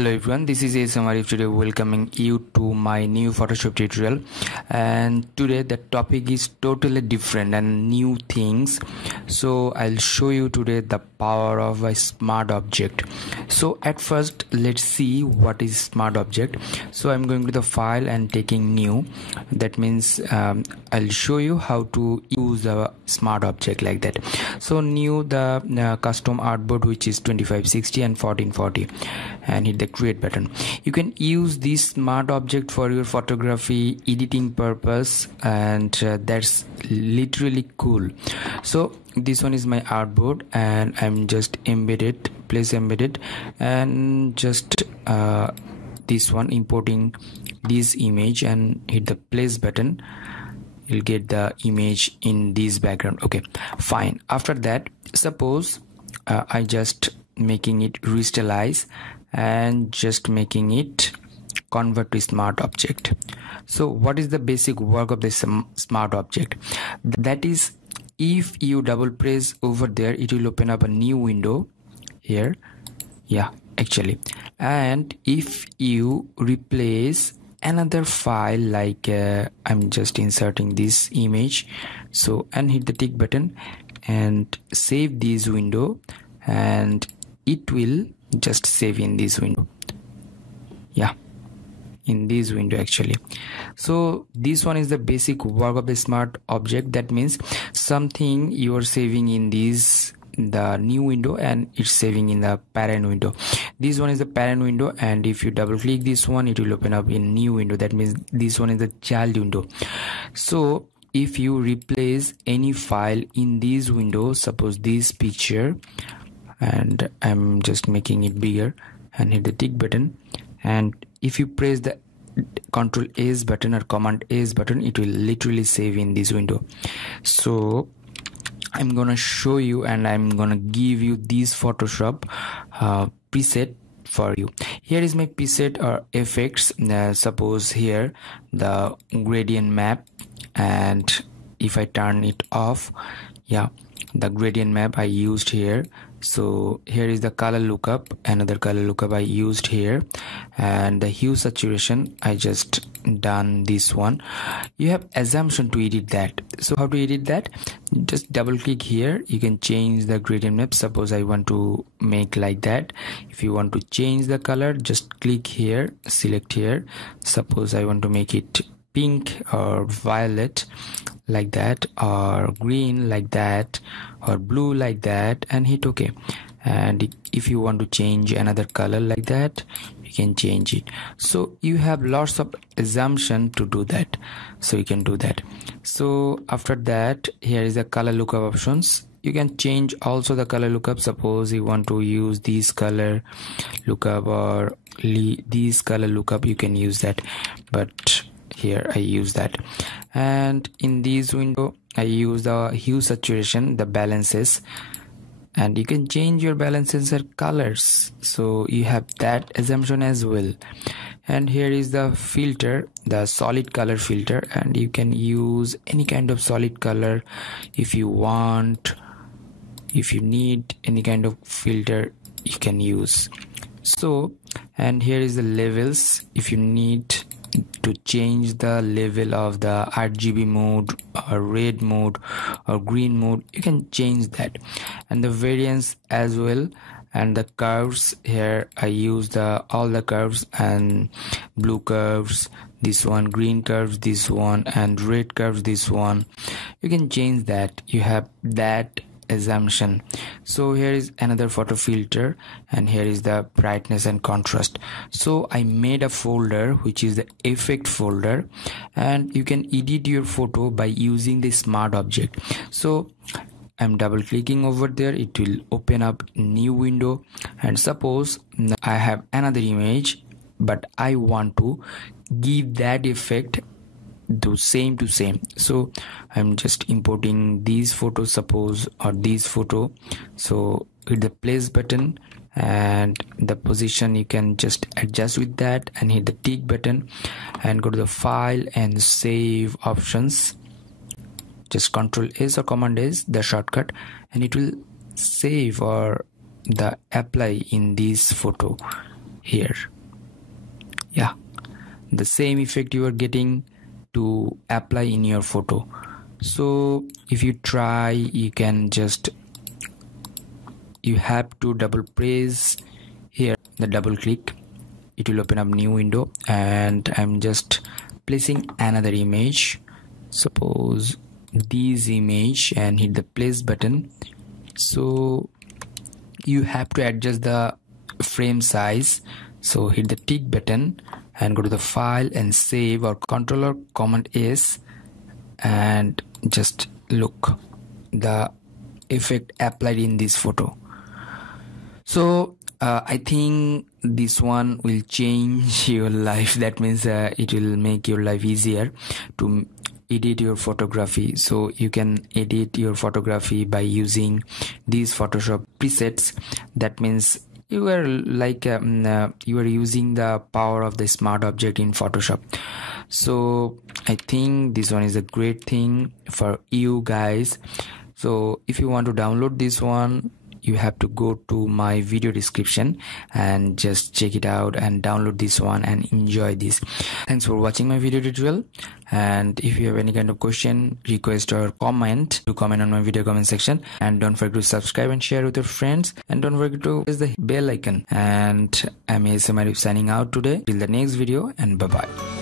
Hello everyone, this is ASM Arif today welcoming you to my new Photoshop tutorial, and today the topic is totally different and new things. So I'll show you today the power of a smart object. So at first let's see what is smart object. So I'm going to the file and taking new. That means I'll show you how to use a smart object like that. So new the custom artboard, which is 2560 and 1440, and hit the create button. You can use this smart object for your photography editing purpose, and that's literally cool. So this one is my artboard and I'm just place embedded, and just this one importing this image and hit the place button. You'll get the image in this background. Okay, fine. After that, suppose I just making it restylize and just making it convert to smart object. So what is the basic work of this smart object? That is, if you double press over there, it will open up a new window here. Yeah, actually, and if you replace another file, like I'm just inserting this image, so and hit the tick button and save this window, and it will just save in this window. Yeah, in this window actually. So this one is the basic work of the smart object. That means something you are saving in the new window and it's saving in the parent window. This one is the parent window, and if you double click this one, it will open up in new window. That means this one is the child window. So if you replace any file in this window, suppose this picture, and I'm just making it bigger and hit the tick button, and if you press the Control S button or Command S button, it will literally save in this window. So I'm gonna show you, and I'm gonna give you this Photoshop preset for you. Here is my preset or effects. Suppose here the gradient map, and if I turn it off, yeah, the gradient map I used here. So here is the color lookup, another color lookup I used here, and the hue saturation I just done this one. You have assumption to edit that. So how to edit that? Just double click here. You can change the gradient map. Suppose I want to make like that. If you want to change the color, just click here, select here. Suppose I want to make it pink or violet like that, or green like that, or blue like that, and hit OK. And if you want to change another color like that, you can change it. So you have lots of assumption to do that, so you can do that. So after that, here is the color lookup options. You can change also the color lookup. Suppose you want to use this color lookup or this color lookup, you can use that, but here I use that. And in this window I use the hue saturation, the balances, and you can change your balances or colors, so you have that assumption as well. And here is the filter, the solid color filter, and you can use any kind of solid color if you want. If you need any kind of filter, you can use. So, and here is the levels. If you need to change the level of the RGB mode or red mode or green mode, you can change that. And the variance as well, and the curves. Here I use all the curves, and blue curves this one, green curves this one, and red curves this one. You can change that. You have that assumption. So here is another photo filter, and here is the brightness and contrast. So I made a folder which is the effect folder, and you can edit your photo by using the smart object. So I'm double clicking over there, it will open up new window, and suppose I have another image, but I want to give that effect to same. So I'm just importing these photos, suppose, or this photo. So hit the place button, and the position you can just adjust with that, and hit the tick button and go to the file and save options. Just Control S or Command S, the shortcut, and it will save or the apply in this photo. here. Yeah, the same effect you are getting to apply in your photo. So if you try, you have to double press here, the double click, it will open up new window, and I'm just placing another image, suppose this image, and hit the place button. So you have to adjust the frame size, so hit the tick button and go to the file and save, or Control or Command S, and just look the effect applied in this photo. So I think this one will change your life. That means it will make your life easier to edit your photography. So you can edit your photography by using these Photoshop presets. That means you are like you are using the power of the smart object in Photoshop. So I think this one is a great thing for you guys. So if you want to download this one, you have to go to my video description and just check it out and download this one and enjoy this. Thanks for watching my video tutorial, and if you have any kind of question, request or comment, do comment on my video comment section, and don't forget to subscribe and share with your friends, and don't forget to press the bell icon. And I'm ASM Arif signing out today till the next video, and bye bye.